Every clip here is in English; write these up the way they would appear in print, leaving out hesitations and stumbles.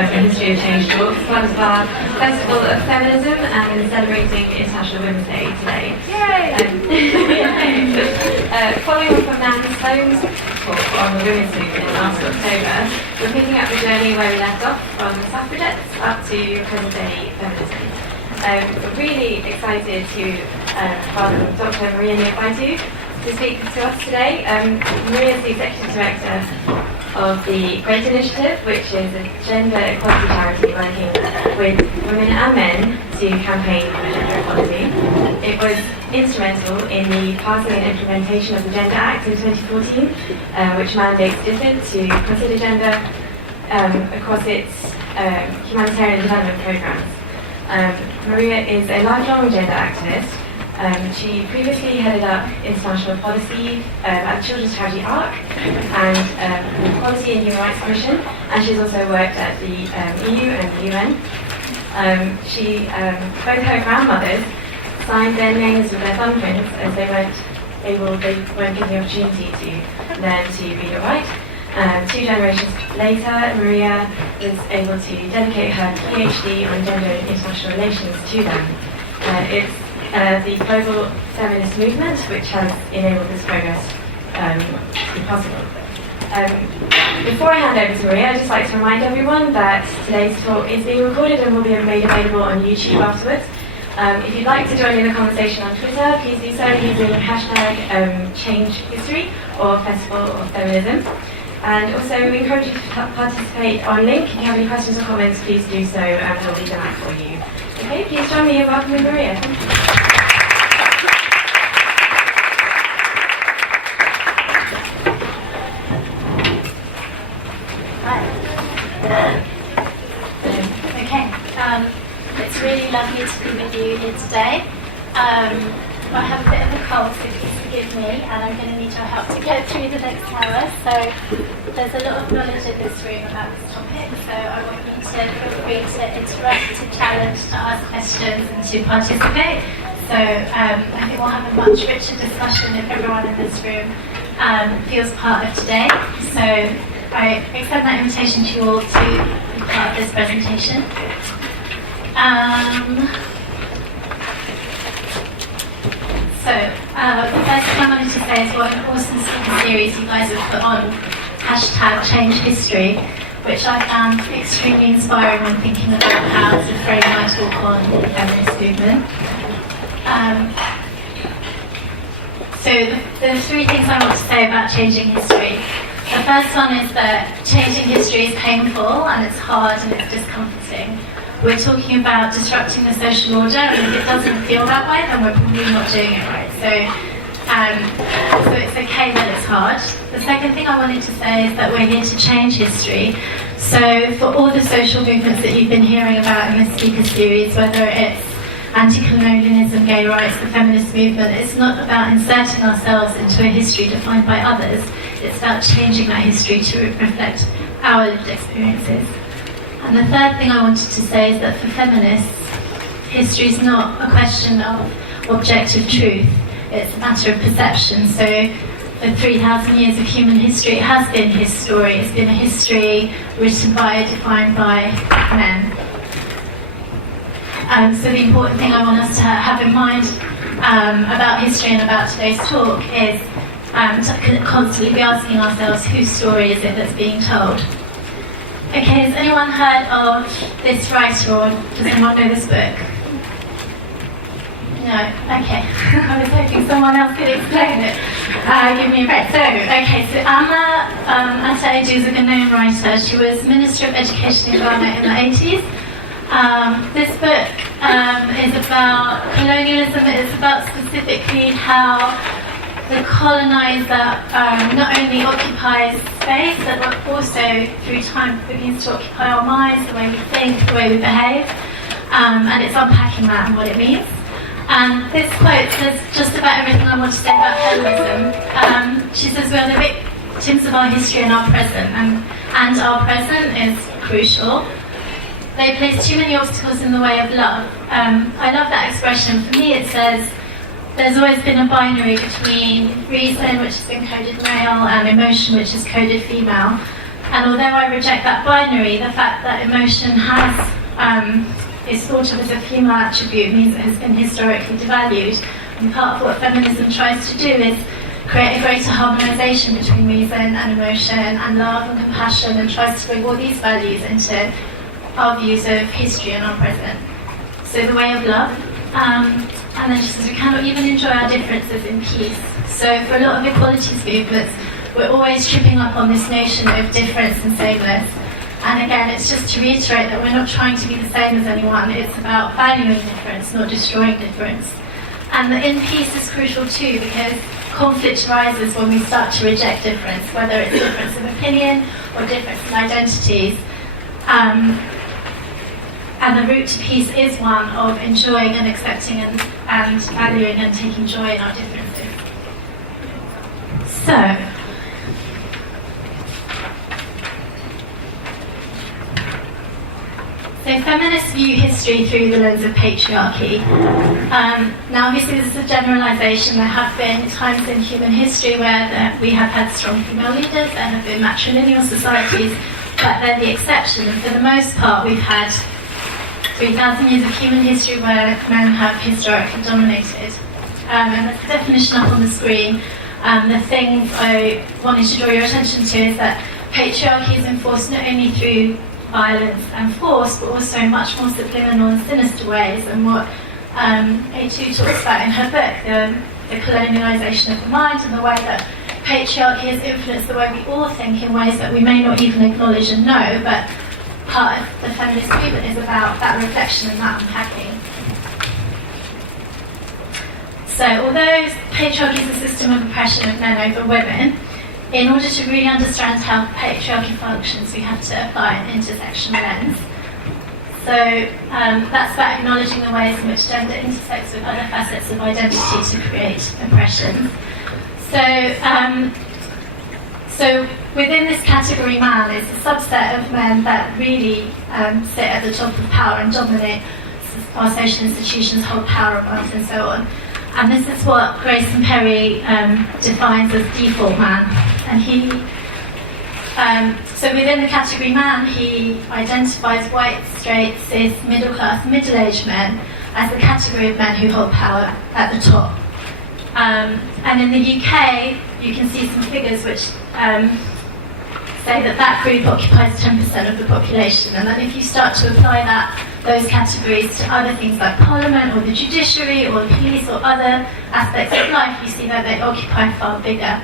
a History of Change talk as part of our Festival of Feminism and celebrating International Women's Day today. Yay! Following on from Nan Sloane's talk on the women's movement last October, we're picking up the journey where we left off from the Suffragettes up to present-day feminism. We're really excited to welcome Dr. Neophytou to speak to us today. Maria is the Executive Director of the Great Initiative, which is a gender equality charity working with women and men to campaign for gender equality. It was instrumental in the passing and implementation of the Gender Act in 2014, which mandates DFID to consider gender across its humanitarian development programs. Maria is a lifelong gender activist. She previously headed up international policy at the children's charity ARC and the Equality and Human Rights Commission, and she's also worked at the EU and the UN. Both her grandmothers signed their names with their thumbprints as they weren't given the opportunity to learn to read or write. 2 generations later, Maria was able to dedicate her PhD on gender and international relations to them. It's the global feminist movement which has enabled this progress to be possible. Before I hand over to Maria, I'd just like to remind everyone that today's talk is being recorded and will be made available on YouTube afterwards. If you'd like to join in the conversation on Twitter, please do so using hashtag #ChangeHistory or Festival of Feminism. And also, we encourage you to participate on link. If you have any questions or comments, please do so, and we'll read them out for you. Okay, please join me in welcoming Maria. It's really lovely to be with you here today. I have a bit of a cold, so please forgive me, and I'm going to need your help to get through the next hour. So there's a lot of knowledge in this room about this topic, so I want you to feel free to interrupt, to challenge, to ask questions, and to participate. So I think we'll have a much richer discussion if everyone in this room feels part of today. So I extend that invitation to you all to be part of this presentation. The first thing I wanted to say is what an awesome speaker series you guys have put on, #ChangeHistory, which I found extremely inspiring when thinking about how to frame my talk on the feminist movement. So the 3 things I want to say about changing history. The first one is that changing history is painful and it's hard and it's discomforting. We're talking about disrupting the social order, and if it doesn't feel that way, then we're probably not doing it right. So it's okay that it's hard. The second thing I wanted to say is that we're here to change history. So for all the social movements that you've been hearing about in this speaker series, whether it's anti-colonialism, gay rights, the feminist movement, it's not about inserting ourselves into a history defined by others. It's about changing that history to reflect our lived experiences. And the third thing I wanted to say is that for feminists, history is not a question of objective truth, it's a matter of perception. So for 3,000 years of human history, it has been his story. It's been a history written by, defined by men. So the important thing I want us to have in mind about history and about today's talk is to constantly be asking ourselves, whose story is it that's being told? Okay, has anyone heard of this writer, or does anyone know this book? No? Okay. I was hoping someone else could explain it. Give me a break. So Amma Ata-Adu is a Ghanaian writer. She was Minister of Education in Ghana in the 80s. This book is about colonialism. It's about specifically how the colonizer not only occupies space, but also through time begins to occupy our minds, the way we think, the way we behave, and it's unpacking that and what it means. And this quote says just about everything I want to say about feminism. She says, we're the victims of our history and our present, and our present is crucial. They place too many obstacles in the way of love. I love that expression. For me it says, there's always been a binary between reason, which has been coded male, and emotion, which is coded female. And although I reject that binary, the fact that emotion is thought of as a female attribute means it has been historically devalued. And part of what feminism tries to do is create a greater harmonisation between reason and emotion and love and compassion, and tries to bring all these values into our views of history and our present. So the way of love, and then just as we cannot even enjoy our differences in peace. So for a lot of equalities movements, we're always tripping up on this notion of difference and sameness. And again, it's just to reiterate that we're not trying to be the same as anyone. It's about valuing difference, not destroying difference. And the in peace is crucial too, because conflict arises when we start to reject difference, whether it's difference of opinion or difference in identities. And the route to peace is one of enjoying and accepting and valuing and taking joy in our differences. So, feminists view history through the lens of patriarchy. Now, obviously, this is a generalisation. There have been times in human history where we have had strong female leaders, there have been matrilineal societies, but they're the exception. And for the most part, we've had 3,000 years of human history where men have historically dominated. And that's the definition up on the screen. The things I wanted to draw your attention to is that patriarchy is enforced not only through violence and force, but also in much more subliminal and sinister ways. And what Neophytou talks about in her book, the colonialisation of the mind, and the way that patriarchy has influenced the way we all think in ways that we may not even acknowledge and know, but part of the feminist movement is about that reflection and that unpacking. So although patriarchy is a system of oppression of men over women, in order to really understand how patriarchy functions, we have to apply an intersectional lens. So that's about acknowledging the ways in which gender intersects with other facets of identity to create oppression. So within this category, man is a subset of men that really sit at the top of power and dominate our social institutions, hold power above, and so on. And this is what Grayson Perry defines as default man. And so within the category man, he identifies white, straight, cis, middle class, middle-aged men as the category of men who hold power at the top. And in the UK, you can see some figures which say that group occupies 10% of the population. And then if you start to apply those categories to other things like Parliament or the judiciary or the police or other aspects of life, you see that they occupy a far bigger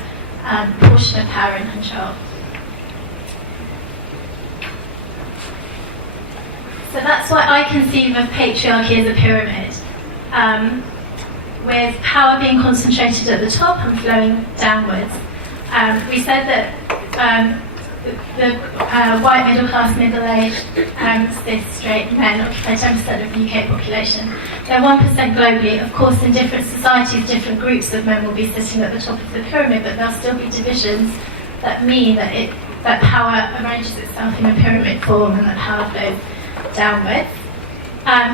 portion of power and control. So that's why I conceive of patriarchy as a pyramid, with power being concentrated at the top and flowing downwards. We said that the white middle-class, middle-aged, cis, straight men occupy 10% of the UK population. They're 1% globally. Of course, in different societies, different groups of men will be sitting at the top of the pyramid, but there'll still be divisions that mean that power arranges itself in a pyramid form and that power flows downwards.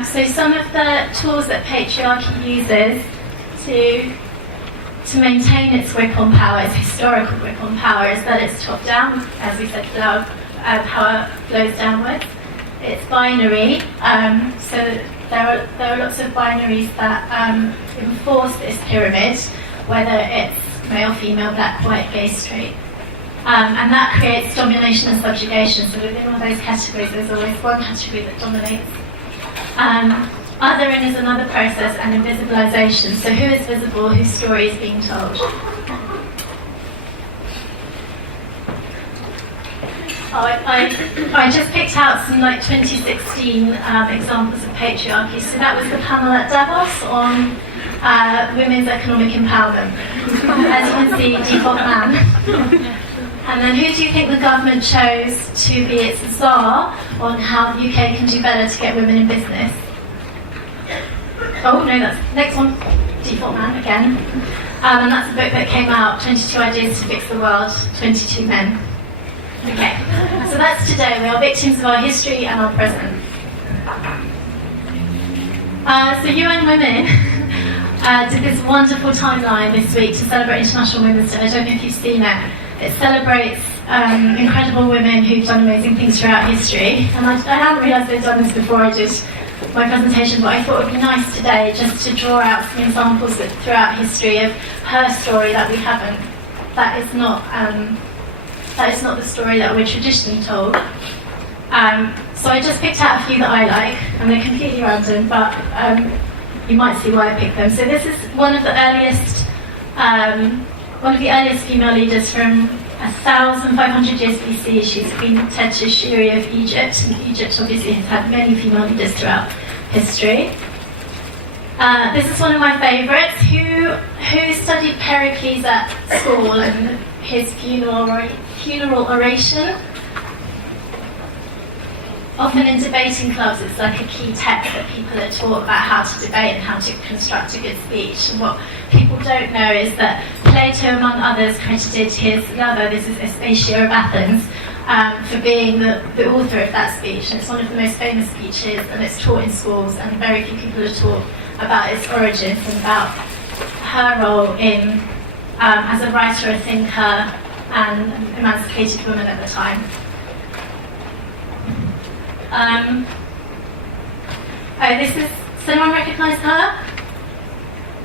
So some of the tools that patriarchy uses to maintain its grip on power, its historical grip on power, is that it's top down, as we said, power flows downwards. It's binary, so there are lots of binaries that enforce this pyramid, whether it's male, female, black, white, gay, straight. And that creates domination and subjugation. So within all those categories, there's always one category that dominates. Othering is another process, and invisibilization. So who is visible, whose story is being told? I just picked out some 2016 examples of patriarchy. So that was the panel at Davos on women's economic empowerment. As you can see, default man. And then who do you think the government chose to be its czar on how the UK can do better to get women in business? Oh, no, that's next one. Default man again. And that's a book that came out, 22 Ideas to Fix the World, 22 Men. Okay, so that's today. We are victims of our history and our present. So UN Women did this wonderful timeline this week to celebrate International Women's Day. I don't know if you've seen it. It celebrates incredible women who've done amazing things throughout history. And I hadn't realised they'd done this before I did my presentation, but I thought it would be nice today just to draw out some examples throughout history of her story that we haven't. That is not the story that we're traditionally told. So I just picked out a few that I like, and they're completely random, but you might see why I picked them. So this is one of the earliest female leaders from 1,500 years BC. She's Queen Teshire of Egypt, and Egypt obviously has had many female leaders throughout history. This is one of my favourites. Who studied Pericles at school and his funeral oration? Often in debating clubs, it's like a key text that people are taught about how to debate and how to construct a good speech. And what people don't know is that Plato, among others, credited his lover, this is Aspasia of Athens, for being the author of that speech. And it's one of the most famous speeches, and it's taught in schools, and very few people are taught about its origins and about her role in as a writer, a thinker, and an emancipated woman at the time. Does anyone recognise her?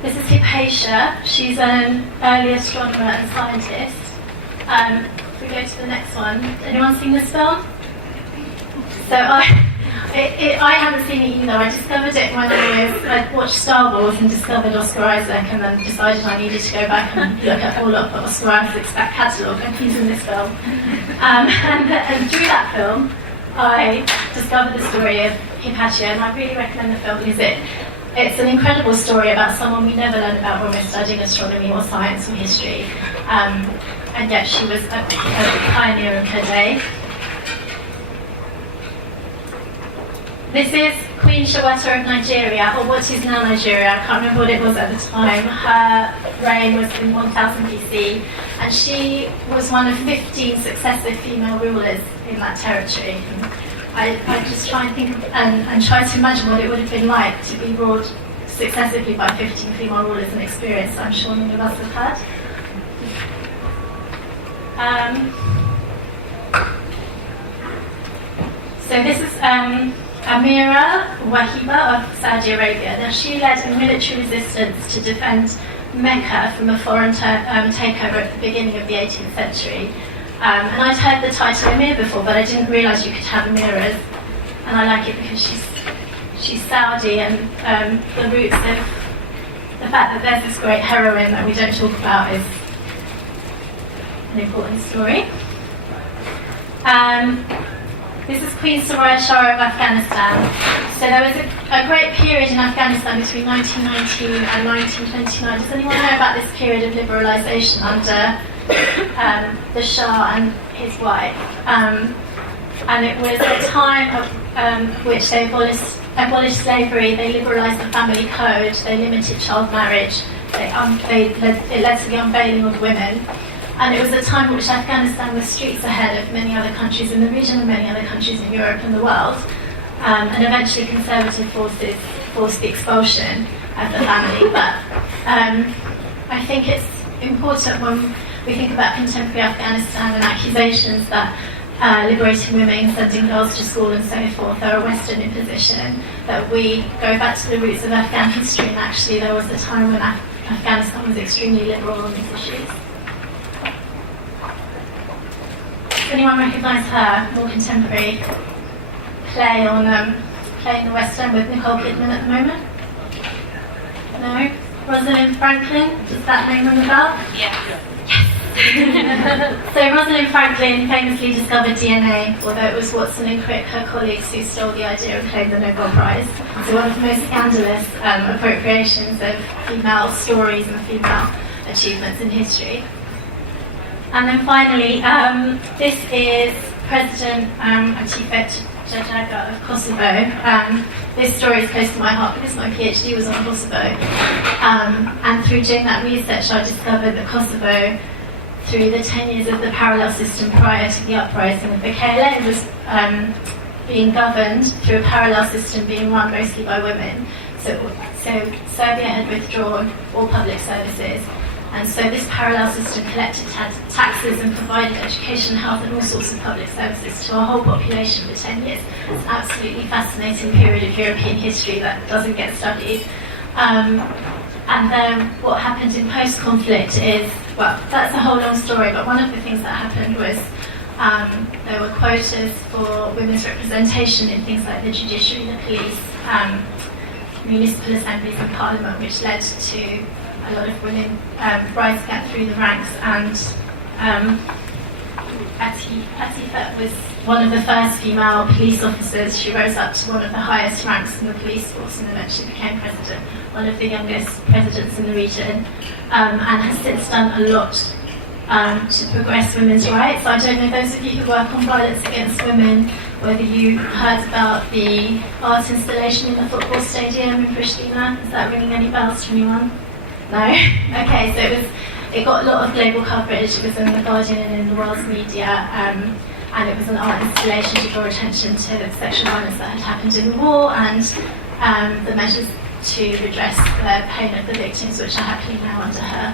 This is Hypatia. She's an early astronomer and scientist. If we go to the next one, anyone seen this film? So I haven't seen it either. I discovered it when I watched Star Wars and discovered Oscar Isaac, and then decided I needed to go back and look at all of Oscar Isaac's back catalogue, and he's in this film. And through that film, I discovered the story of Hypatia, and I really recommend the film because it's an incredible story about someone we never learn about when we're studying astronomy or science or history, and yet she was a pioneer of her day. This is Queen Shawata of Nigeria, or what is now Nigeria. I can't remember what it was at the time. Her reign was in 1000 BC, and she was one of 15 successive female rulers in that territory. I just try and think and try to imagine what it would have been like to be ruled successively by 15 female rulers, an experience I'm sure many of us have had. So this is Amira Wahiba of Saudi Arabia. Now she led a military resistance to defend Mecca from a foreign takeover at the beginning of the 18th century. And I'd heard the title Emir before, but I didn't realise you could have emiras. And I like it because she's Saudi, and the roots of the fact that there's this great heroine that we don't talk about is an important story. This is Queen Soraya Shah of Afghanistan. So there was a great period in Afghanistan between 1919 and 1929. Does anyone know about this period of liberalisation under the Shah and his wife? And it was a time of which they abolished slavery, they liberalised the family code, they limited child marriage, it led to the unveiling of women. And it was a time in which Afghanistan was streets ahead of many other countries in the region and many other countries in Europe and the world. And eventually conservative forces forced the expulsion of the family. But I think it's important when we think about contemporary Afghanistan and accusations that liberating women, sending girls to school and so forth are a Western imposition, that we go back to the roots of Afghan history, and actually there was a time when Afghanistan was extremely liberal on these issues. Does anyone recognise her? More contemporary play in the West End with Nicole Kidman at the moment? No? Rosalind Franklin? Does that name ring a bell? Yes. Yes. So Rosalind Franklin famously discovered DNA, although it was Watson and Crick, her colleagues, who stole the idea and claimed the Nobel Prize. So one of the most scandalous appropriations of female stories and female achievements in history. And then finally, this is President Neophytou of Kosovo. This story is close to my heart because my PhD was on Kosovo. And through doing that research, I discovered that Kosovo, through the 10 years of the parallel system prior to the uprising of the KLA, was being governed through a parallel system being run mostly by women. So Serbia had withdrawn all public services, And so this parallel system collected taxes and provided education, health and all sorts of public services to a whole population for 10 years. It's an absolutely fascinating period of European history that doesn't get studied. And then what happened in post-conflict is, well, that's a whole long story, but one of the things that happened was there were quotas for women's representation in things like the judiciary, the police, municipal assemblies and parliament, which led to a lot of women rising up through the ranks. And Atifat was one of the first female police officers. She rose up to one of the highest ranks in the police force and eventually became president, one of the youngest presidents in the region, and has since done a lot to progress women's rights. I don't know, those of you who work on violence against women, whether you heard about the art installation in the football stadium in Pristina. Is that ringing any bells to anyone? No? Okay, so it got a lot of global coverage. It was in The Guardian and in the world's media, and it was an art installation to draw attention to the sexual violence that had happened in the war and the measures to redress the pain of the victims, which are happening now under her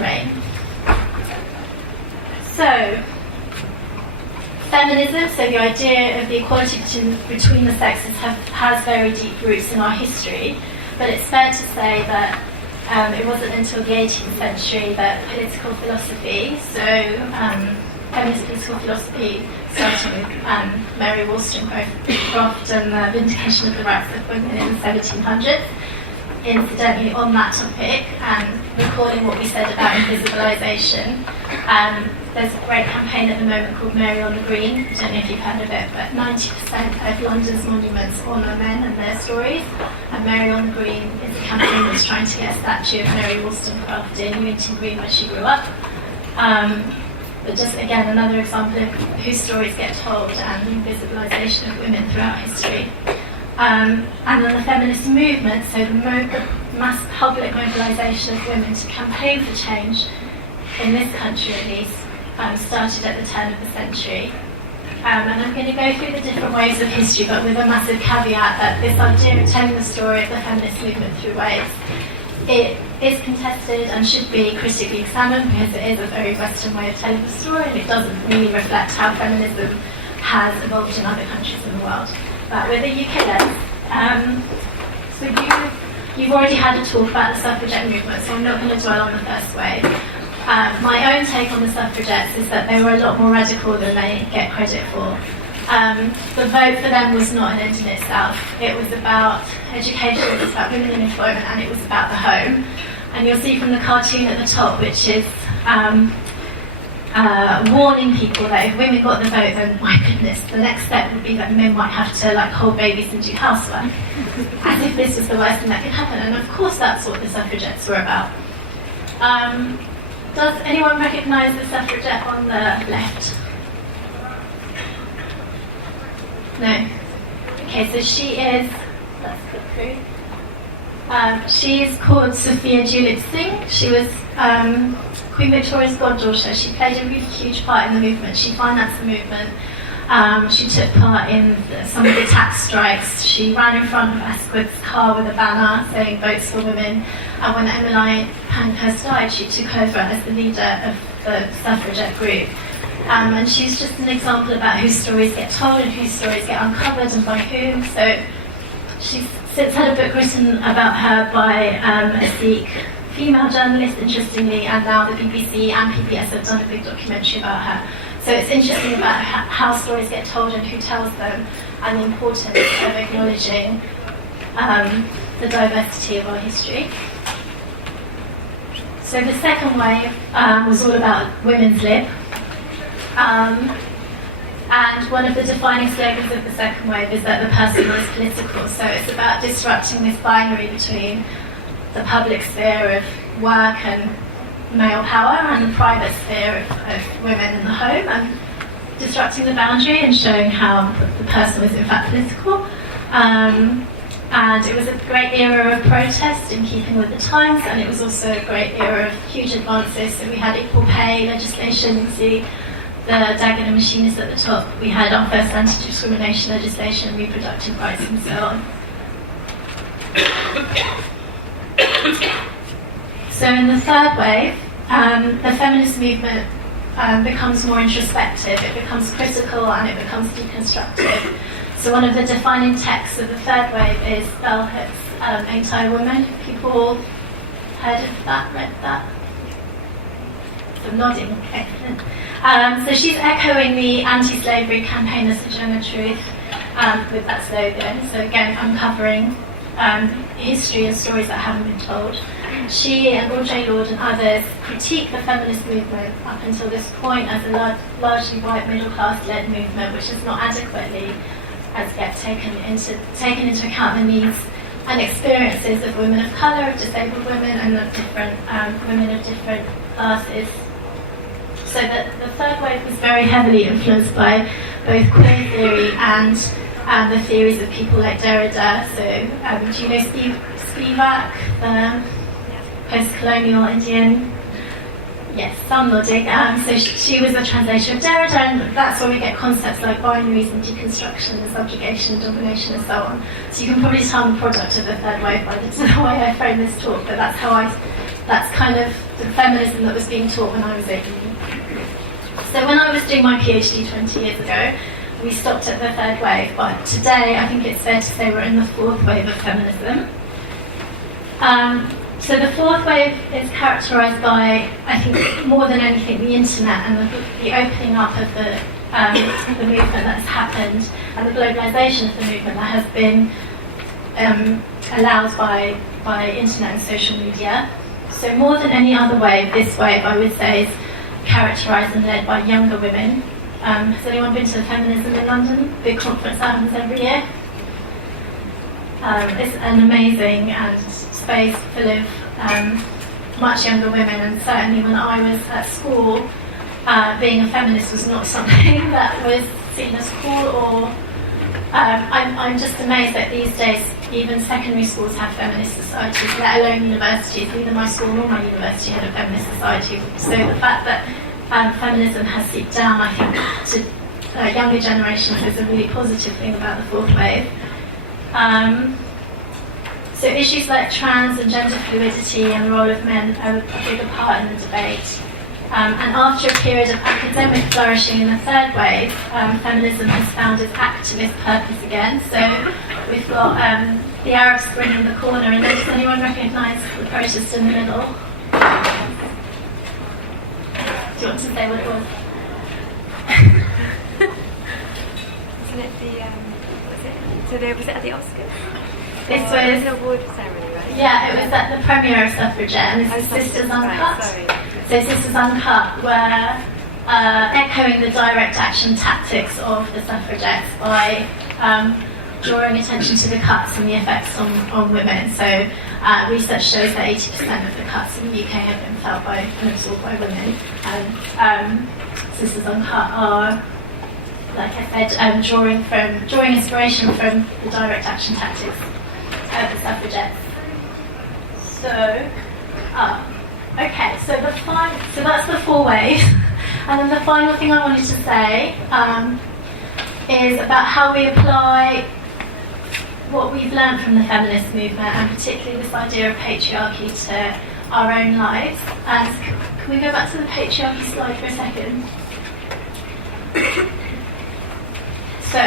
reign. So, feminism, so the idea of the equality between the sexes has very deep roots in our history, but it's fair to say that it wasn't until the 18th century that political philosophy, so feminist political philosophy, starting with Mary Wollstonecraft and the vindication of the rights of women in the 1700s, incidentally on that topic, and recalling what we said about invisibilisation. There's a great campaign at the moment called Mary on the Green. I don't know if you've heard of it, but 90% of London's monuments honour men and their stories. And Mary on the Green is a campaign that's trying to get a statue of Mary Wollstonecraft in Newington Green where she grew up. But just again, another example of whose stories get told and the invisibilisation of women throughout history. And then the feminist movement, so the mass public mobilisation of women to campaign for change, in this country at least, started at the turn of the century. And I'm going to go through the different waves of history, but with a massive caveat that this idea of telling the story of the feminist movement through waves, it is contested and should be critically examined because it is a very Western way of telling the story and it doesn't really reflect how feminism has evolved in other countries in the world. But with a UK lens, so you've already had a talk about the suffragette movement, so I'm not going to dwell on the first wave. My own take on the suffragettes is that they were a lot more radical than they get credit for. The vote for them was not an end in itself. It was about education, it was about women in employment, and it was about the home. And you'll see from the cartoon at the top, which is warning people that if women got the vote, then my goodness, the next step would be that men might have to hold babies and do housework. As if this was the worst thing that could happen. And of course that's what the suffragettes were about. Does anyone recognise the suffragette on the left? No? Okay, so she is, let's click through. She is called Sophia Julep Singh. She was Queen Victoria's goddaughter. She played a really huge part in the movement. She financed the movement. She took part in some of the tax strikes. She ran in front of Asquith's car with a banner saying votes for women. And when Emmeline Pankhurst died, she took over as the leader of the suffragette group. And she's just an example about whose stories get told and whose stories get uncovered and by whom. So she's since had a book written about her by a Sikh female journalist, interestingly, and now the BBC and PBS have done a big documentary about her. So it's interesting about how stories get told and who tells them, and the importance of acknowledging the diversity of our history. So the second wave was all about women's lib. And one of the defining slogans of the second wave is that the personal is political. So it's about disrupting this binary between the public sphere of work and male power and the private sphere of women in the home, and disrupting the boundary and showing how the person was in fact political. And it was a great era of protest in keeping with the times, and it was also a great era of huge advances. So we had equal pay legislation. You can see the Dagenham machinists at the top. We had our first anti-discrimination legislation, reproductive rights, and so on. So in the third wave, the feminist movement becomes more introspective, it becomes critical, and it becomes deconstructive. So one of the defining texts of the third wave is Bell Hooks' Ain't I a Woman? People heard of that, read that? So nodding, excellent. So she's echoing the anti-slavery campaign, The Sojourner Truth, with that slogan. So again, uncovering history and stories that haven't been told. She and Audre Lorde and others critique the feminist movement up until this point as a largely white middle-class led movement, which is not adequately as yet taken into account the needs and experiences of women of colour, of disabled women, and of different women of different classes. So that the third wave was very heavily influenced by both queer theory and the theories of people like Derrida. So do you know Spivak, the post-colonial Indian? Yes, some nodding. So she was a translation of Derrida, and that's where we get concepts like binaries and deconstruction and subjugation and domination and so on. So you can probably tell I'm the product of the third wave by the way I frame this talk, but that's kind of the feminism that was being taught when I was at uni. So when I was doing my PhD 20 years ago, we stopped at the third wave, but today I think it's fair to say we're in the fourth wave of feminism. So the fourth wave is characterised by, I think, more than anything, the internet and the opening up of the movement that has happened, and the globalisation of the movement that has been allowed by internet and social media. So more than any other wave, this wave, I would say, is characterised and led by younger women. Has anyone been to Feminism in London? Big conference that happens every year. It's an amazing space full of much younger women, and certainly when I was at school, being a feminist was not something that was seen as cool, or I'm just amazed that these days even secondary schools have feminist societies, let alone universities. Neither my school nor my university had a feminist society. So the fact that feminism has seeped down, I think, to younger generations is a really positive thing about the fourth wave. So issues like trans and gender fluidity and the role of men are a bigger part in the debate. And after a period of academic flourishing in the third wave, feminism has found its activist purpose again. So we've got the Arab Spring in the corner, and then does anyone recognise the protest in the middle? Do you want to say what it was? Isn't it the, was it? So was it at the Oscars? This was an award ceremony, right? Yeah, it was at the premiere of Suffragette, and this is Sisters Uncut. So Sisters Uncut were echoing the direct action tactics of the Suffragettes by drawing attention to the cuts and the effects on women. So research shows that 80% of the cuts in the UK have been felt by and absorbed by women. And Sisters Uncut are, like I said, drawing inspiration from the direct action tactics of the Suffragettes. So, okay, so that's the four waves. And then the final thing I wanted to say is about how we apply what we've learned from the feminist movement, and particularly this idea of patriarchy, to our own lives. And can we go back to the patriarchy slide for a second? So,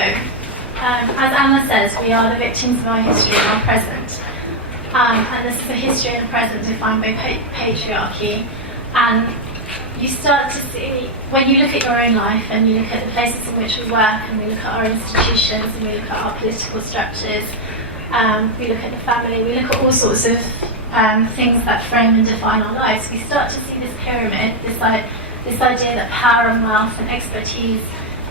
as Anna says, we are the victims of our history and our present. And this is a history and a present defined by patriarchy. And you start to see, when you look at your own life and you look at the places in which we work, and we look at our institutions, and we look at our political structures, we look at the family, we look at all sorts of things that frame and define our lives, we start to see this pyramid, this idea that power and wealth and expertise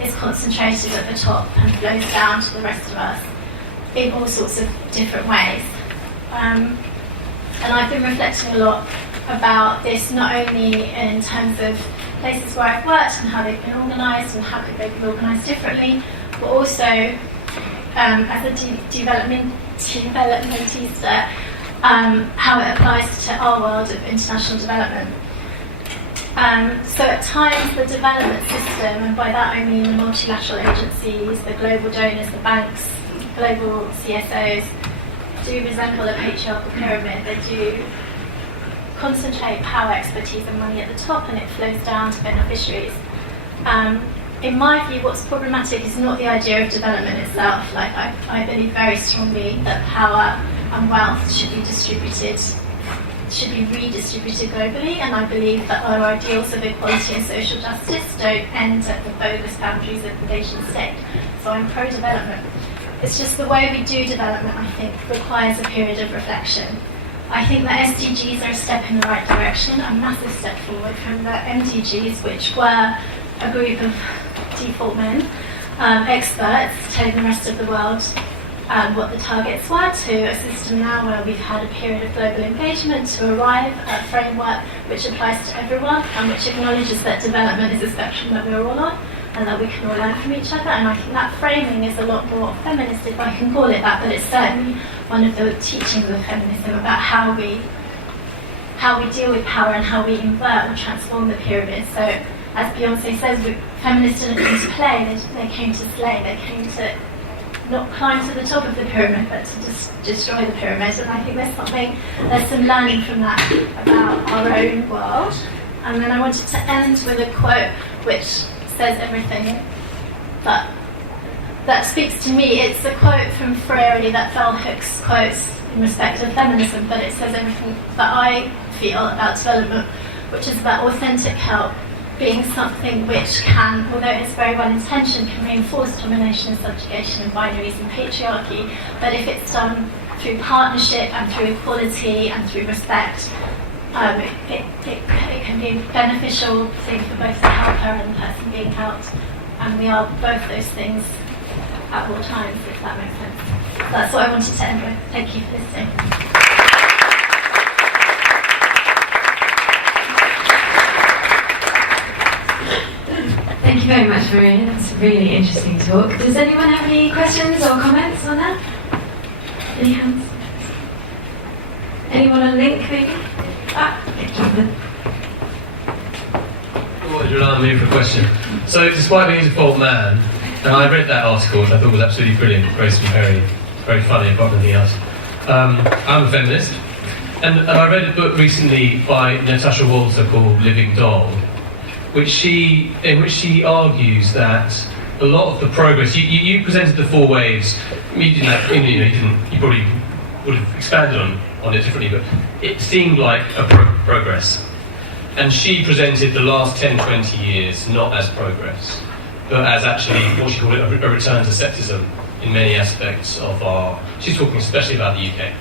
is concentrated at the top and flows down to the rest of us in all sorts of different ways. And I've been reflecting a lot about this, not only in terms of places where I've worked and how they've been organised and how could they be organised differently, but also as a developmentista, how it applies to our world of international development. So at times the development system, and by that I mean the multilateral agencies, the global donors, the banks, global CSOs, do resemble a patriarchal pyramid. They do concentrate power, expertise and money at the top, and it flows down to beneficiaries. In my view, what's problematic is not the idea of development itself. Like, I believe very strongly that power and wealth should be redistributed globally, and I believe that our ideals of equality and social justice don't end at the bogus boundaries of the nation state. So I'm pro-development. It's just the way we do development, I think, requires a period of reflection. I think that SDGs are a step in the right direction, a massive step forward from the MDGs, which were a group of default men, experts telling the rest of the world what the targets were, to a system now where we've had a period of global engagement to arrive at a framework which applies to everyone and which acknowledges that development is a spectrum that we're all on and that we can all learn from each other. And I think that framing is a lot more feminist, if I can call it that, but it's certainly one of the teachings of feminism about how we deal with power and how we invert or transform the pyramid. So, as Beyonce says, feminists didn't come to play, they came to slay, they came to not climb to the top of the pyramid, but to just destroy the pyramid. And I think there's some learning from that about our own world. And then I wanted to end with a quote which says everything that speaks to me. It's a quote from Freire that Bell Hooks quotes in respect of feminism, but it says everything that I feel about development, which is about authentic help being something which can, although it's very well intentioned, can reinforce domination and subjugation and binaries and patriarchy, but if it's done through partnership and through equality and through respect, it can be a beneficial thing for both the helper and the person being helped, and we are both those things at all times, if that makes sense. That's what I wanted to end with. Thank you for listening. Thank you very much, Maria. That's a really interesting talk. Does anyone have any questions or comments on that? Any hands? Anyone on link, maybe? Jonathan. What would you allow me for a question? So, despite being a default man, and I read that article, which I thought was absolutely brilliant, Grace and Perry, very funny, apart from anything else. I'm a feminist, and I read a book recently by Natasha Walter called Living Doll, in which she argues that a lot of the progress you presented the 4 waves. You probably would have expanded on it differently, but it seemed like a progress. And she presented the last 10-20 years not as progress, but as actually what she called a return to sexism in many aspects of our. She's talking especially about the UK,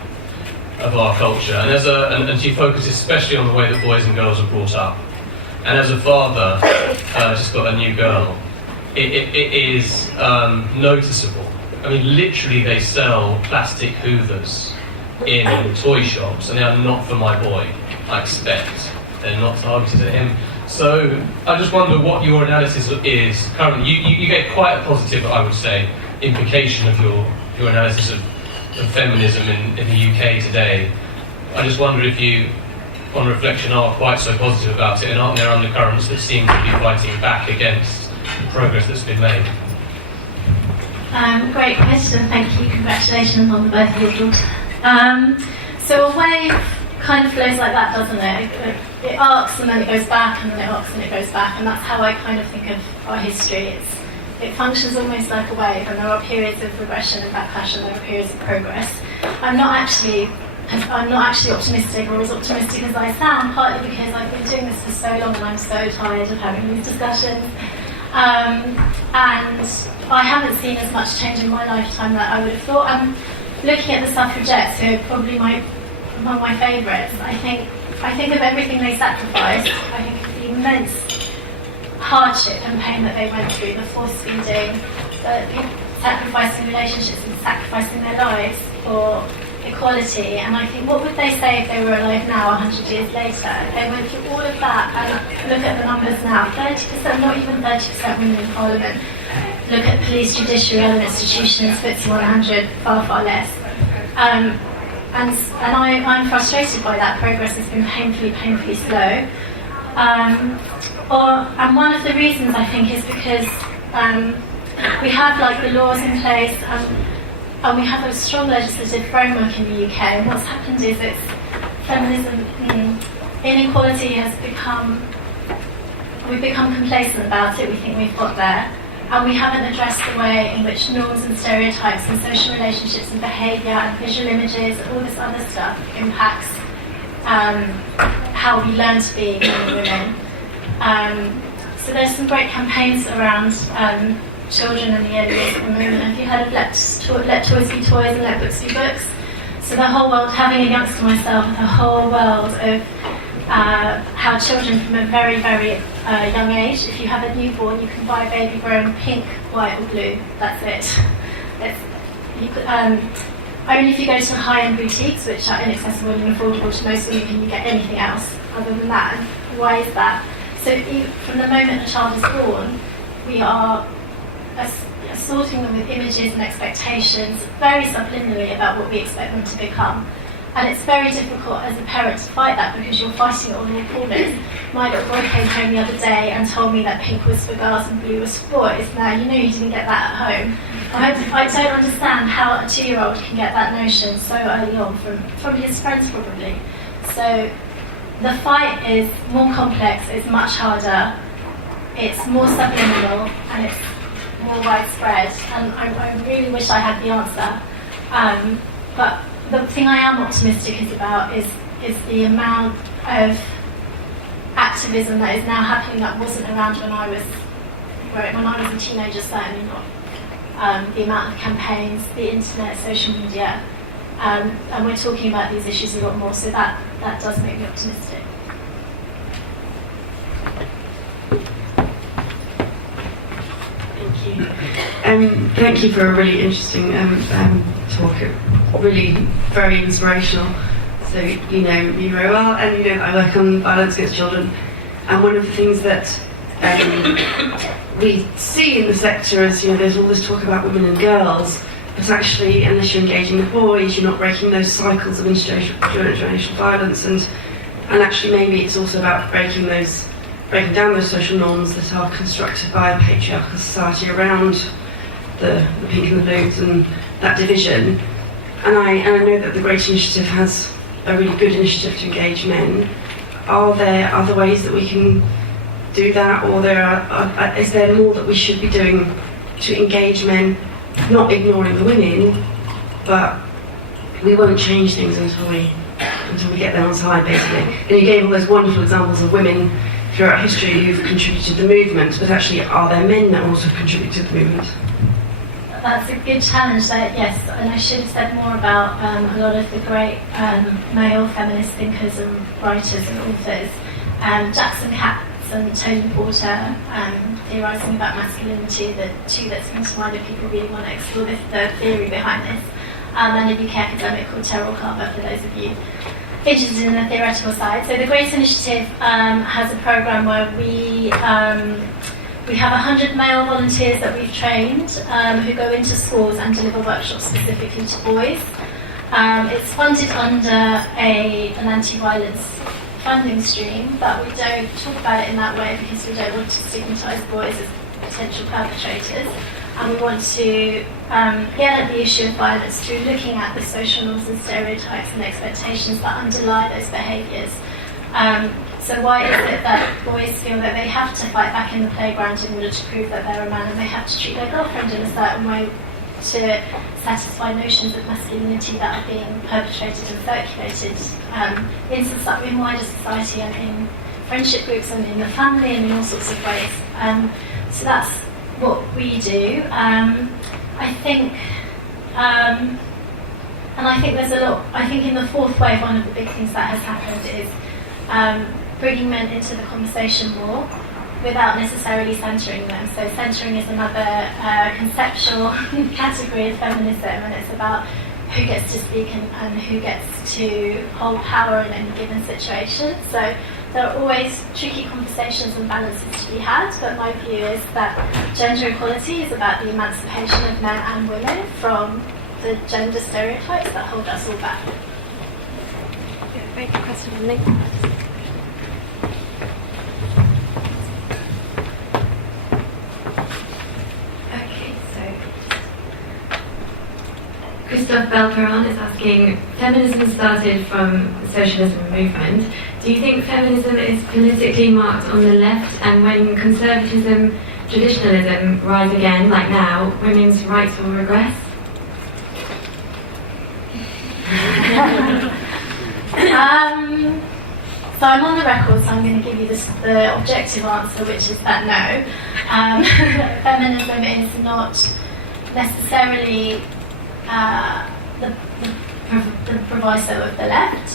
of our culture, and she focuses especially on the way that boys and girls are brought up. And as a father, just got a new girl, it is noticeable. I mean, literally they sell plastic hoovers in toy shops, and they are not for my boy, I expect. They're not targeted at him. So I just wonder what your analysis is currently. You get quite a positive, I would say, implication of your analysis of feminism in the UK today. I just wonder if you, on reflection, are quite so positive about it, and aren't there undercurrents that seem to be fighting back against the progress that's been made? Great question, thank you. Congratulations on the birth of your daughter. So a wave kind of flows like that, doesn't it? It arcs and then it goes back, and then it arcs and it goes back, and that's how I kind of think of our history. It functions almost like a wave, and there are periods of regression and backlash, and there are periods of progress. I'm not actually optimistic, or as optimistic as I sound, partly because I've been doing this for so long and I'm so tired of having these discussions. And I haven't seen as much change in my lifetime that I would have thought. I'm looking at the Suffragettes, who are probably among my favourites. I think of everything they sacrificed. I think of the immense hardship and pain that they went through, the force feeding, the sacrificing relationships and sacrificing their lives for equality. And I think, what would they say if they were alive now, 100 years later? They went through all of that, and look at the numbers now, 30%, not even 30% women in Parliament. Look at police, judiciary, other institutions, FTSE 100, far, far less. And I'm frustrated by that. Progress has been painfully slow. And one of the reasons, I think, is because we have like the laws in place, and we have a strong legislative framework in the UK, and what's happened is it's feminism inequality has become, we've become complacent about it, we think we've got there, and we haven't addressed the way in which norms and stereotypes and social relationships and behaviour and visual images and all this other stuff impacts how we learn to be men and women. So there's some great campaigns around children in the early years at the moment. Have you heard of let toys be toys and let books be books? So the whole world, having a youngster myself, the whole world of how children from a very, very young age, if you have a newborn, you can buy a baby grown pink, white or blue. That's it. Only if you go to high-end boutiques, which are inaccessible and unaffordable to most women, can you get anything else other than that. And why is that? So from the moment a child is born, we are assaulting them with images and expectations very subliminally about what we expect them to become. And it's very difficult as a parent to fight that because you're fighting it on all corners. My little boy came home the other day and told me that pink was for girls and blue was for boys. Now, you know you didn't get that at home. I don't understand how a 2-year-old can get that notion so early on from his friends probably. So the fight is more complex, it's much harder, it's more subliminal and it's more widespread, and I really wish I had the answer. But the thing I am optimistic about is the amount of activism that is now happening that wasn't around when I was a teenager, certainly not. The amount of campaigns, the internet, social media, and we're talking about these issues a lot more, so that does make me optimistic. Thank you. Thank you for a really interesting talk. Really very inspirational. So you know me very well, and you know I work on violence against children. And one of the things that we see in the sector is, you know, there's all this talk about women and girls, but actually, unless you're engaging the boys, you're not breaking those cycles of intergenerational violence. And actually, maybe it's also about breaking down those social norms that are constructed by a patriarchal society around the pink and the blues and that division. And I know that the Great Initiative has a really good initiative to engage men. Are there other ways that we can do that, or is there more that we should be doing to engage men, not ignoring the women, but we won't change things until we get them on side, basically. And you gave all those wonderful examples of women throughout history who've contributed to the movement, but actually are there men that also contribute to the movement? That's a good challenge there, yes, and I should have said more about a lot of the great male feminist thinkers and writers and authors. Jackson Katz and Tony Porter theorising about masculinity, the two that seem to mind if people really want to explore the theory behind this. And a UK academic called Terrell Carver, for those of you interested in the theoretical side. So the Great Initiative has a programme where we have 100 male volunteers that we've trained who go into schools and deliver workshops specifically to boys. It's funded under an anti-violence funding stream, but we don't talk about it in that way because we don't want to stigmatise boys as potential perpetrators. And we want to get at the issue of violence through looking at the social norms and stereotypes and expectations that underlie those behaviours. So why is it that boys feel that they have to fight back in the playground in order to prove that they're a man, and they have to treat their girlfriend in a certain way to satisfy notions of masculinity that are being perpetrated and circulated in wider society and in friendship groups and in the family and in all sorts of ways. So that's what we do. I think there's a lot. I think in the fourth wave, one of the big things that has happened is bringing men into the conversation more without necessarily centering them. So centering is another conceptual category of feminism, and it's about who gets to speak and who gets to hold power in any given situation. So there are always tricky conversations and balances to be had, but my view is that gender equality is about the emancipation of men and women from the gender stereotypes that hold us all back. Very good question, Emily. Christophe Belperon is asking, feminism started from the socialism movement. Do you think feminism is politically marked on the left, and when conservatism, traditionalism rise again, like now, women's rights will regress? So I'm on the record, so I'm going to give you the objective answer, which is that no. Feminism is not necessarily the proviso of the left.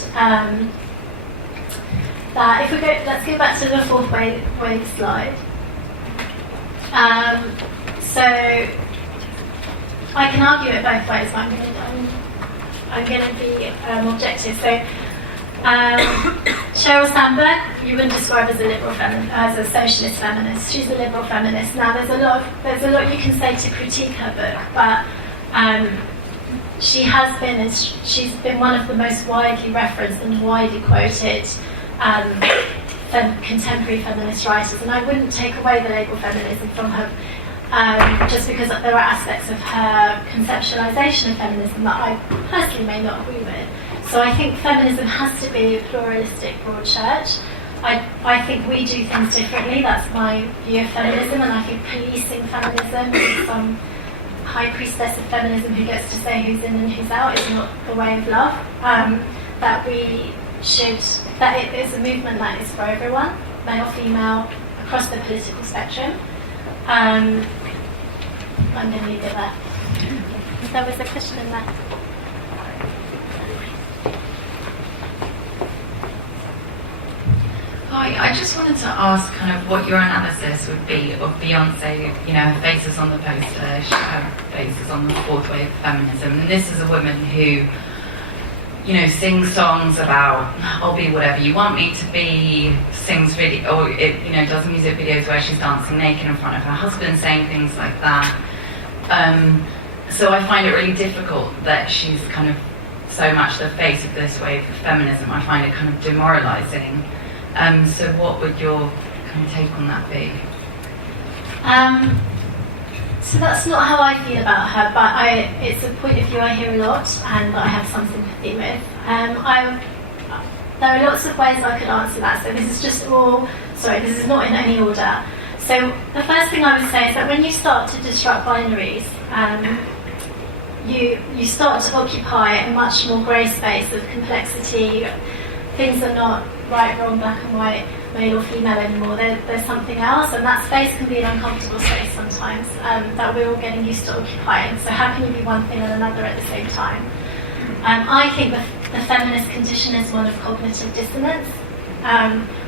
That if we go, let's go back to the fourth wave slide. So I can argue it both ways, but I'm going to be objective. So Sheryl Sandberg, you wouldn't describe as as a socialist feminist. She's a liberal feminist. Now there's a lot you can say to critique her book, but she's been one of the most widely referenced and widely quoted contemporary feminist writers, and I wouldn't take away the label feminism from her just because there are aspects of her conceptualization of feminism that I personally may not agree with. So I think feminism has to be a pluralistic, broad church. I think we do things differently. That's my view of feminism, and I think policing feminism, some high priestess of feminism who gets to say who's in and who's out, is not the way of love. That it is a movement that is for everyone, male, female, across the political spectrum. I'm going to leave it there. There was a question in there. Hi, I just wanted to ask kind of what your analysis would be of Beyonce. You know, her face is on the poster, her face is on the fourth wave of feminism, and this is a woman who, you know, sings songs about I'll be whatever you want me to be, does music videos where she's dancing naked in front of her husband, saying things like that. So I find it really difficult that she's kind of so much the face of this wave of feminism. I find it kind of demoralising. So what would your kind of take on that be? So that's not how I feel about her, but it's a point of view I hear a lot and that I have some sympathy with. There are lots of ways I could answer that, so this is not in any order. So the first thing I would say is that when you start to disrupt binaries, you start to occupy a much more grey space of complexity. Things are not right, wrong, black and white, male or female anymore. There's something else, and that space can be an uncomfortable space sometimes that we're all getting used to occupying. So how can you be one thing and another at the same time? I think the feminist condition is one of cognitive dissonance,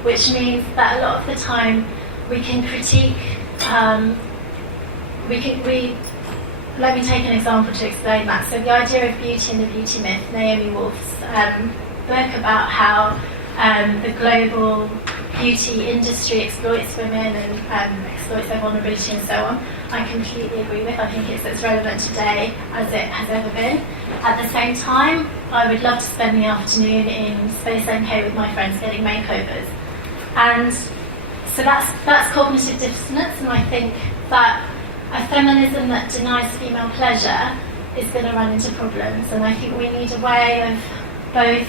which means that a lot of the time we can critique. Let me take an example to explain that. So the idea of beauty and the beauty myth, Naomi Wolf's book about how the global beauty industry exploits women and exploits their vulnerability and so on, I completely agree with. I think it's as relevant today as it has ever been. At the same time, I would love to spend the afternoon in Space NK with my friends getting makeovers. And so that's cognitive dissonance, and I think that a feminism that denies female pleasure is going to run into problems. And I think we need a way of both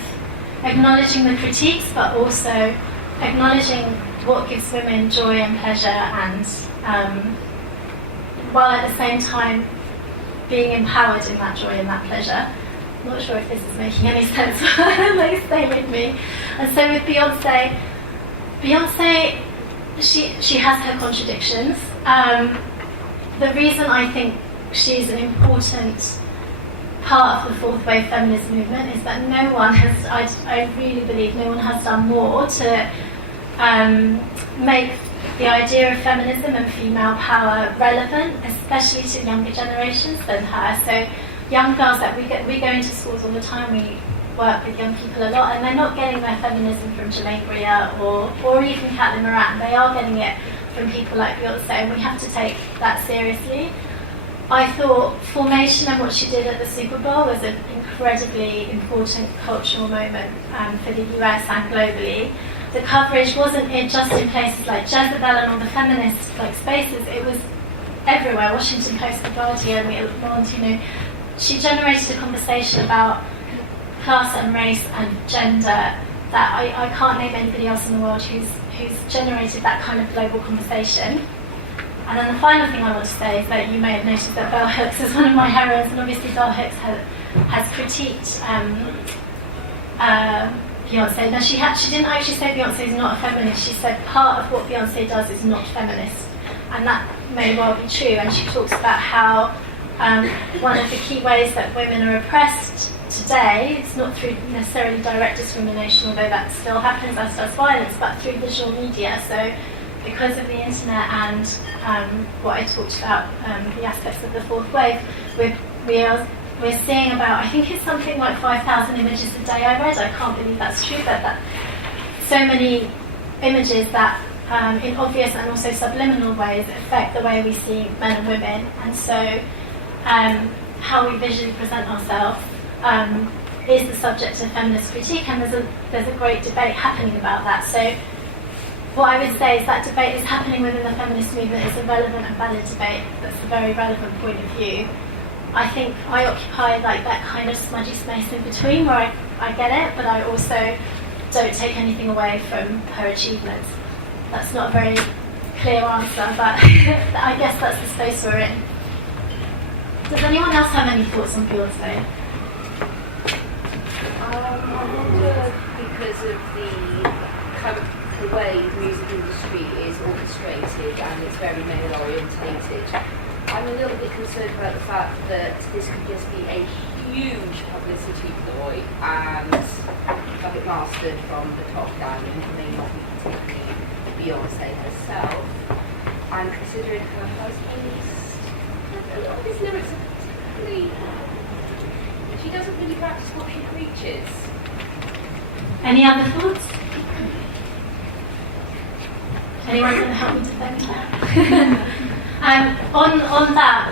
acknowledging the critiques, but also acknowledging what gives women joy and pleasure, and while at the same time being empowered in that joy and that pleasure. I'm not sure if this is making any sense, but stay with me. And so with Beyonce, she has her contradictions. The reason I think she's an important part of the fourth wave feminist movement is that no one has, I really believe no one has done more to make the idea of feminism and female power relevant, especially to younger generations, than her. So young girls that we go into schools all the time, we work with young people a lot, and they're not getting their feminism from Jermaine Greer or even Caitlin Moran. They are getting it from people like Beyonce, and we have to take that seriously. I thought Formation and what she did at the Super Bowl was an incredibly important cultural moment for the US and globally. The coverage wasn't just in places like Jezebel and all the feminist spaces, it was everywhere. Washington Post, The Guardian, Le Monde, she generated a conversation about class and race and gender that I can't name anybody else in the world who's generated that kind of global conversation. And then the final thing I want to say is that you may have noticed that Bell Hooks is one of my heroes, and obviously Bell Hooks has critiqued Beyonce. Now she didn't actually say Beyonce is not a feminist. She said part of what Beyonce does is not feminist, and that may well be true. And she talks about how one of the key ways that women are oppressed today, it's not through necessarily direct discrimination, although that still happens, as does violence, but through visual media. So because of the internet and what I talked about, the aspects of the fourth wave, we're seeing about, I think it's something like 5,000 images a day I read. I can't believe that's true, but that so many images that in obvious and also subliminal ways affect the way we see men and women. And so how we visually present ourselves is the subject of feminist critique, and there's a great debate happening about that. So what I would say is that debate is happening within the feminist movement. It's a relevant and valid debate. That's a very relevant point of view. I think I occupy like that kind of smudgy space in between where I get it, but I also don't take anything away from her achievements. That's not a very clear answer, but I guess that's the space we're in. Does anyone else have any thoughts on Beyonce? I wonder, because of the way the music industry is orchestrated and it's very male orientated, I'm a little bit concerned about the fact that this could just be a huge publicity ploy and have it mastered from the top down and may not be particularly Beyonce herself. And considering her husband's, a lot of his lyrics are particularly, she doesn't really practice what she preaches. Any other thoughts? Anyone going to help me defend that? On that,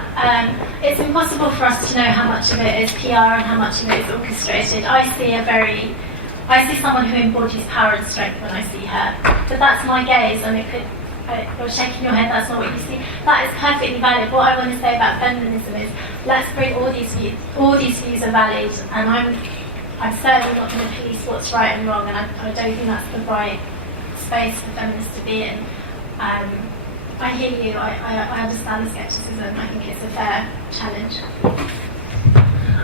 it's impossible for us to know how much of it is PR and how much of it is orchestrated. I see someone who embodies power and strength when I see her. But that's my gaze, and you're shaking your head, that's not what you see. That is perfectly valid. What I want to say about feminism is, let's bring all these views. All these views are valid, and I'm certainly not going to police what's right and wrong, and I don't think that's the right space for feminists to be in. I hear you, I understand the scepticism, I think it's a fair challenge.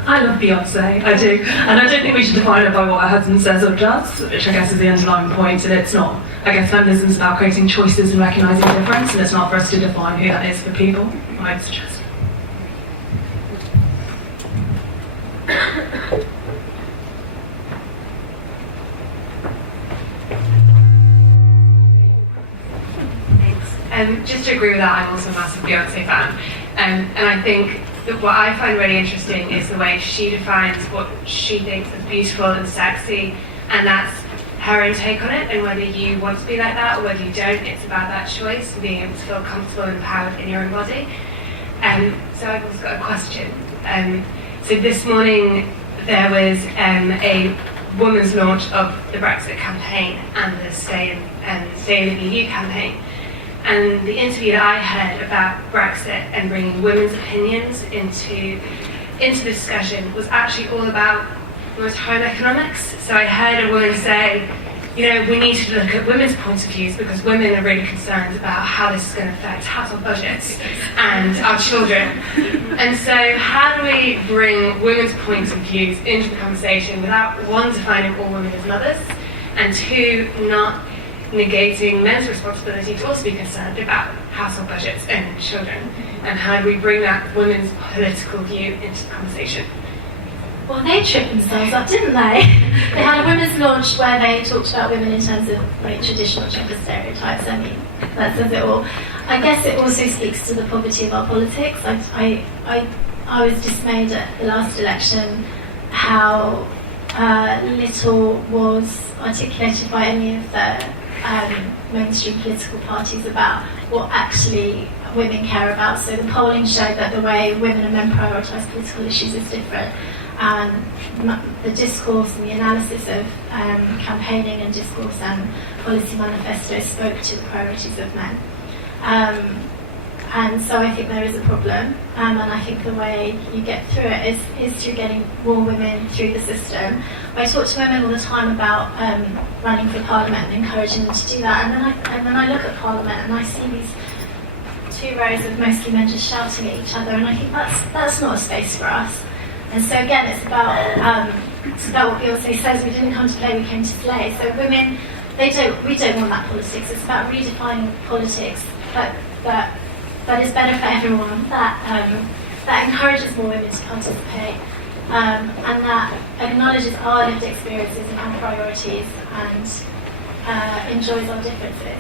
I love Beyonce, I do. And I don't think we should define her by what her husband says or does, which I guess is the underlying point, and it's not. I guess feminism is about creating choices and recognising difference, and it's not for us to define who that is for people, I'd suggest. Just to agree with that, I'm also a massive Beyonce fan. And I think that what I find really interesting is the way she defines what she thinks is beautiful and sexy, and that's her own take on it, and whether you want to be like that or whether you don't, it's about that choice and being able to feel comfortable and empowered in your own body. So I've also got a question. So this morning there was a women's launch of the Brexit campaign and the Stay in the EU campaign. And the interview that I heard about Brexit and bringing women's opinions into the discussion was actually all about almost home economics. So I heard a woman say, we need to look at women's points of views because women are really concerned about how this is going to affect household budgets and our children. And so how do we bring women's points of views into the conversation without, one, defining all women as mothers, and two, not negating men's responsibility to also be concerned about household budgets and children, and how do we bring that women's political view into the conversation? Well, they tripped themselves up, didn't they? They had a women's launch where they talked about women in terms of traditional gender stereotypes. I mean, that says it all. I guess it also speaks to the poverty of our politics. I was dismayed at the last election how little was articulated by any of the mainstream political parties about what actually women care about. So the polling showed that the way women and men prioritise political issues is different. And the discourse and the analysis of campaigning and discourse and policy manifestos spoke to the priorities of men. And so I think there is a problem, and I think the way you get through it is through getting more women through the system. I talk to women all the time about running for Parliament and encouraging them to do that, and then I look at Parliament and I see these 2 rows of mostly men just shouting at each other, and I think that's not a space for us. And so again, it's about what Beyonce says: we didn't come to play, we came to slay. So women, we don't want that politics. It's about redefining politics that is better for everyone, that encourages more women to participate, and that acknowledges our lived experiences and our priorities, and enjoys our differences.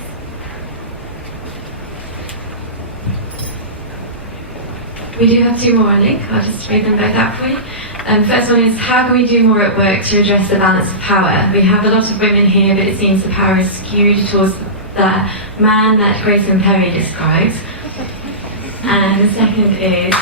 We do have 2 more, I think. I'll just read them both out for you. First one is, how can we do more at work to address the balance of power? We have a lot of women here, but it seems the power is skewed towards the man that Grace and Perry describes. And the second is,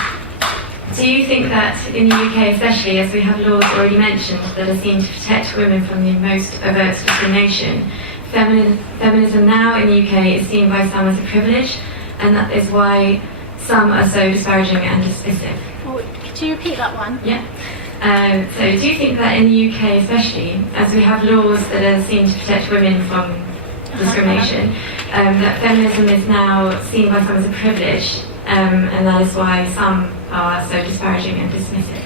do you think that in the UK especially, as we have laws already mentioned that are seen to protect women from the most overt discrimination, feminism now in the UK is seen by some as a privilege, and that is why some are so disparaging and dismissive? Oh, could you repeat that one? Yeah. So do you think that in the UK especially, as we have laws that are seen to protect women from discrimination, that feminism is now seen by some as a privilege, and that is why some are so disparaging and dismissive?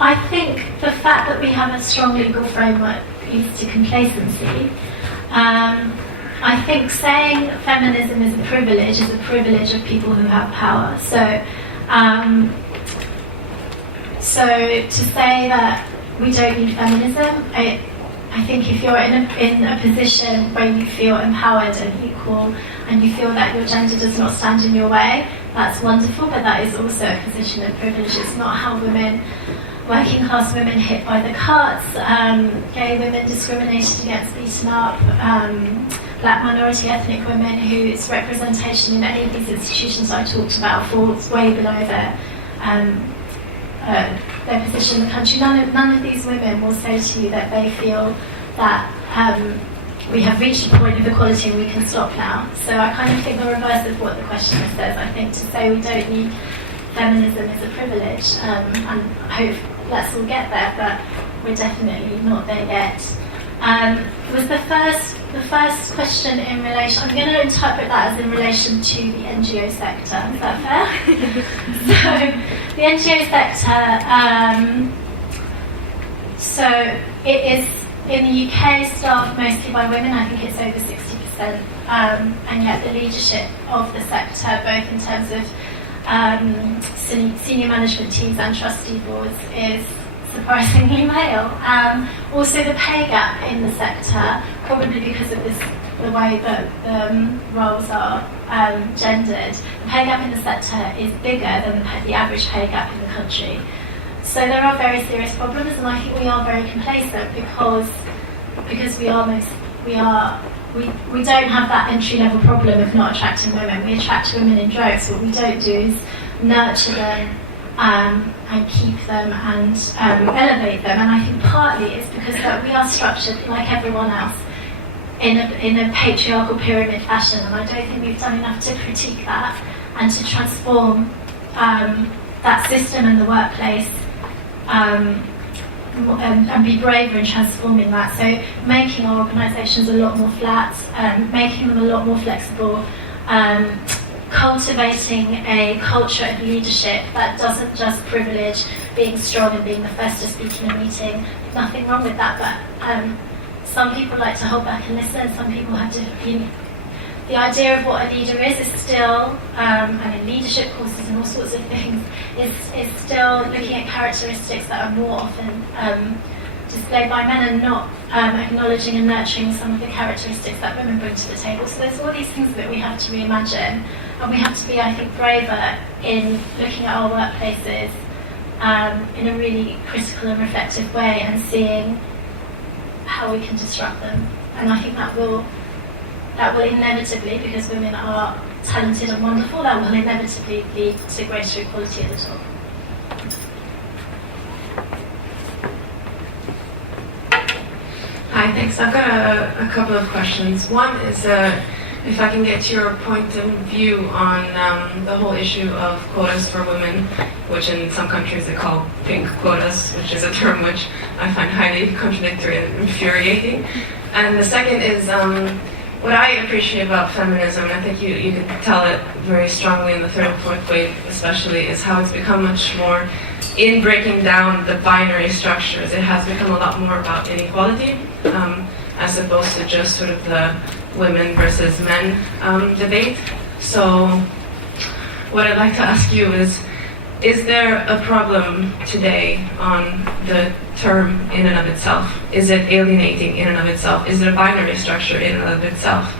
I think the fact that we have a strong legal framework leads to complacency. I think saying feminism is a privilege of people who have power. So to say that we don't need feminism, I think if you're in a position where you feel empowered and equal, and you feel that your gender does not stand in your way, that's wonderful, but that is also a position of privilege. It's not how women, working class women hit by the cuts, gay women discriminated against, beaten up, black minority ethnic women whose representation in any of these institutions I talked about falls way below their position in the country. None of these women will say to you that they feel that we have reached a point of equality and we can stop now. So I kind of think the reverse of what the questioner says. I think to say we don't need feminism is a privilege, and I hope let's all get there, but we're definitely not there yet. Was the first question in relation, I'm going to interpret that as in relation to the NGO sector, is that fair? So, the NGO sector, so it is in the UK staffed mostly by women. I think it's over 60%, and yet the leadership of the sector, both in terms of senior management teams and trustee boards, is surprisingly male. Also the pay gap in the sector, probably because of the way that the roles are gendered, the pay gap in the sector is bigger than the average pay gap in the country. So there are very serious problems, and I think we are very complacent because we don't have that entry-level problem of not attracting women. We attract women in droves. What we don't do is nurture them and keep them and elevate them. And I think partly it's because that we are structured like everyone else in a patriarchal pyramid fashion, and I don't think we've done enough to critique that and to transform that system in the workplace, and be braver in transforming that. So making our organisations a lot more flat, making them a lot more flexible, cultivating a culture of leadership that doesn't just privilege being strong and being the first to speak in a meeting. Nothing wrong with that, but some people like to hold back and listen. Some people have to, the idea of what a leader is still, and in leadership courses and all sorts of things, is still looking at characteristics that are more often displayed by men, and not acknowledging and nurturing some of the characteristics that women bring to the table. So there's all these things that we have to reimagine, and we have to be, I think, braver in looking at our workplaces in a really critical and reflective way, and seeing how we can disrupt them. And I think that will inevitably, because women are talented and wonderful, that will inevitably lead to greater equality at the top. Hi, thanks. I've got a couple of questions. One is if I can get your point of view on the whole issue of quotas for women, which in some countries they call pink quotas, which is a term which I find highly contradictory and infuriating. And the second is what I appreciate about feminism, and I think you can tell it very strongly in the third and fourth wave especially, is how it's become much more, in breaking down the binary structures, it has become a lot more about inequality, as opposed to just sort of the women versus men debate. So what I'd like to ask you is there a problem today on the term in and of itself? Is it alienating in and of itself? Is it a binary structure in and of itself?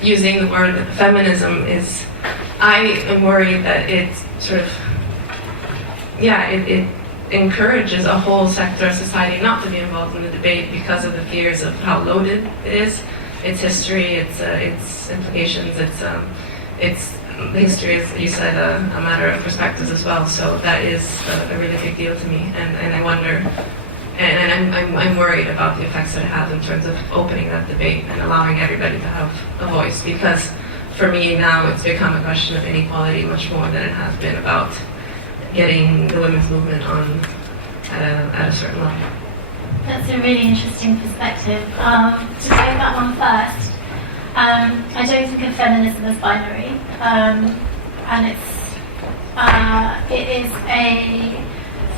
Using the word feminism is, I am worried that it sort of, it encourages a whole sector of society not to be involved in the debate because of the fears of how loaded it is, its history, its implications, its history is, you said, a matter of perspectives as well. So that is a really big deal to me, and I wonder, and I'm worried about the effects that it has in terms of opening that debate and allowing everybody to have a voice. Because for me now, it's become a question of inequality much more than it has been about getting the women's movement on at a certain level. That's a really interesting perspective. To take that one first, I don't think of feminism as binary, and it is a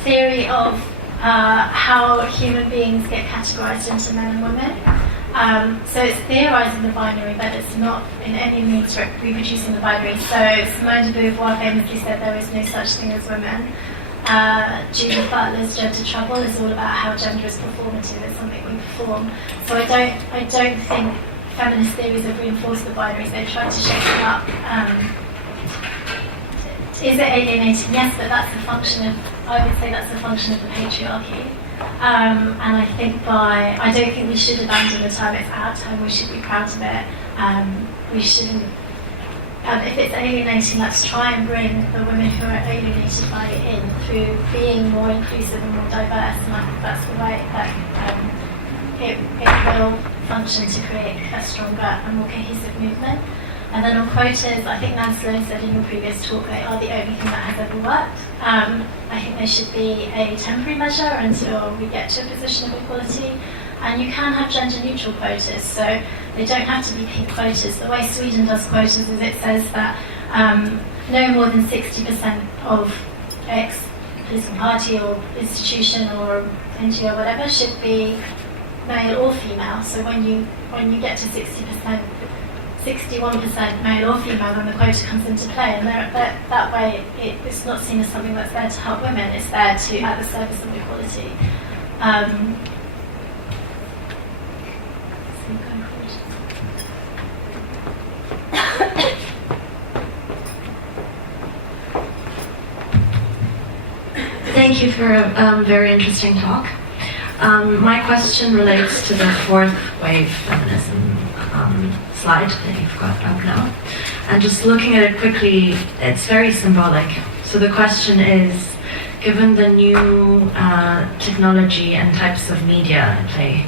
theory of how human beings get categorized into men and women. So it's theorizing the binary, but it's not in any means reproducing the binary. So Simone de Beauvoir famously said there is no such thing as women. Judith Butler's Gender Trouble is all about how gender is performative, it's something we perform. So I don't think feminist theories have reinforced the binaries, they've tried to shake them up. Is it alienating? Yes, but that's a function of, I would say that's a function of the patriarchy. And I think I don't think we should abandon the term, it's our term, we should be proud of it. We shouldn't, if it's alienating, let's try and bring the women who are alienated by it in through being more inclusive and more diverse, and I think that's the way that it will function to create a stronger and more cohesive movement. And then on quotas, I think Nan Sloane said in your previous talk they are the only thing that has ever worked. I think they should be a temporary measure until we get to a position of equality. And you can have gender-neutral quotas, so they don't have to be pink quotas. The way Sweden does quotas is it says that no more than 60% of X political party or institution or NGO or whatever should be male or female. So when you get to 60%, 61% male or female, then the quota comes into play, and that way it's not seen as something that's there to help women, it's there to at the service of equality. Thank you for a very interesting talk. My question relates to the fourth wave feminism slide that you've got up now. And just looking at it quickly, it's very symbolic. So the question is, given the new technology and types of media at play,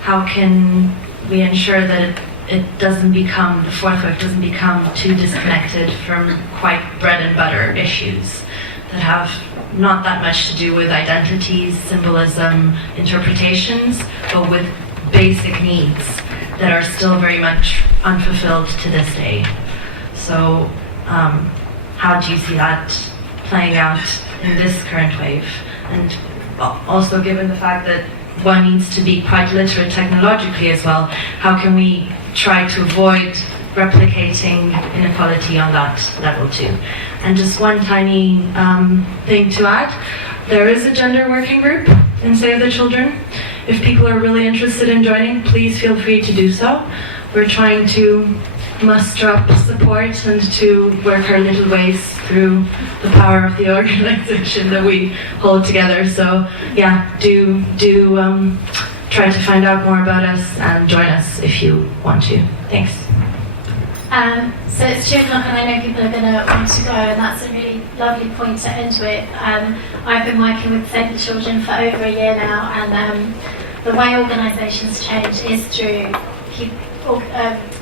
how can we ensure that it doesn't become, the fourth wave doesn't become too disconnected from quite bread and butter issues that have not that much to do with identities, symbolism, interpretations, but with basic needs that are still very much unfulfilled to this day. So how do you see that playing out in this current wave? And also given the fact that one needs to be quite literate technologically as well, how can we try to avoid replicating inequality on that level too? And just one tiny thing to add, there is a gender working group in Save the Children. If people are really interested in joining, please feel free to do so. We're trying to muster up support and to work our little ways through the power of the organization that we hold together. So yeah, do try to find out more about us and join us if you want to. Thanks. So it's 2 o'clock and I know people are going to want to go, and that's a really lovely point to end with. I've been working with Save the Children for over a year now, and the way organisations change is through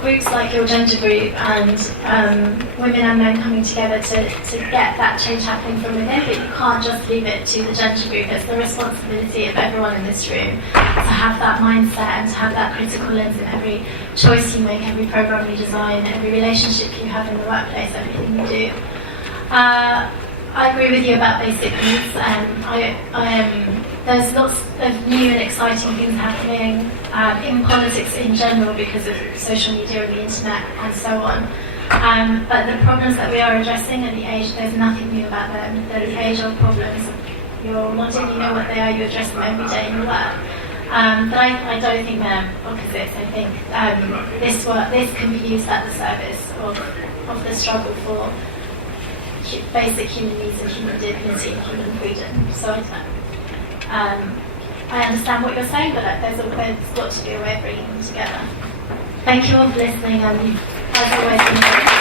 groups like your gender group and women and men coming together to get that change happening from within, but you can't just leave it to the gender group. It's the responsibility of everyone in this room to have that mindset and to have that critical lens in every choice you make, every program you design, every relationship you have in the workplace, everything you do. I agree with you about basic needs. There's lots of new and exciting things happening in politics in general because of social media and the internet and so on. But the problems that we are addressing at the age, there's nothing new about them. They're the age-old problems. You're wanting, you know what they are, you address them every day in your work. But I don't think they're opposites. I think this can be used at the service of the struggle for basic human needs and human dignity and human freedom. So I understand what you're saying, but there's got to be a way of bringing them together. Thank you all for listening, and as always,